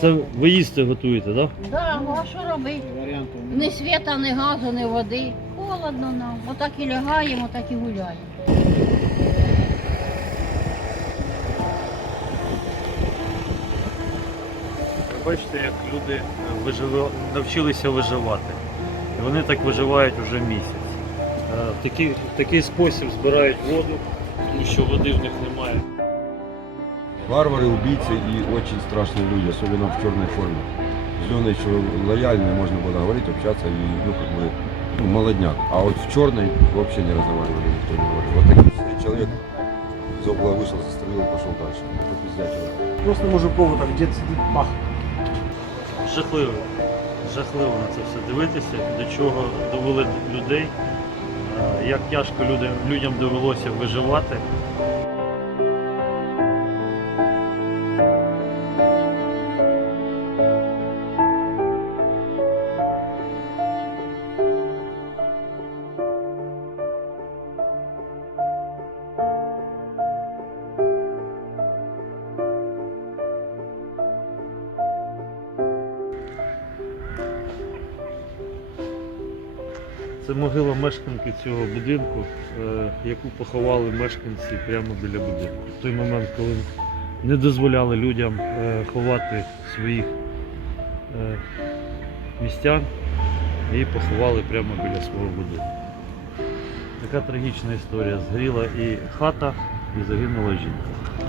Це ви їсти готуєте, так? Да, ну а що робити? Ні світа, ні газу, ні води. Холодно нам. Отак і лягаємо, так і гуляємо. Бачите, як люди вижива... навчилися виживати. І вони так виживають вже місяць. Е, В такий, в такий спосіб збирають воду, тому що води в них немає. Варвары, убийцы и очень страшные люди, особенно в черной форме. Зеленые еще лояльные, можно было говорить, общаться и, ну, как бы, ну, молодняк. А вот в черной вообще не разговаривали, никто не говорил. Вот такой сидит человек из угла вышел, застрелил, пошел дальше. Это пиздячило. Просто мужикову там дід сидить, бах. Жахливо. Жахливо на це все дивитися, до чого довели людей, е, як тяжко людям, людям довелося виживати. Це могила мешканки цього будинку, е, яку поховали мешканці прямо біля будинку. В той момент, коли не дозволяли людям е, ховати своїх е, містян, її поховали прямо біля свого будинку. Така трагічна історія. Згоріла і хата, і загинула жінка.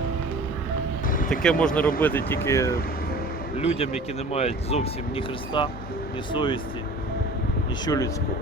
Таке можна робити тільки людям, які не мають зовсім ні Христа, ні совісті, ні людського.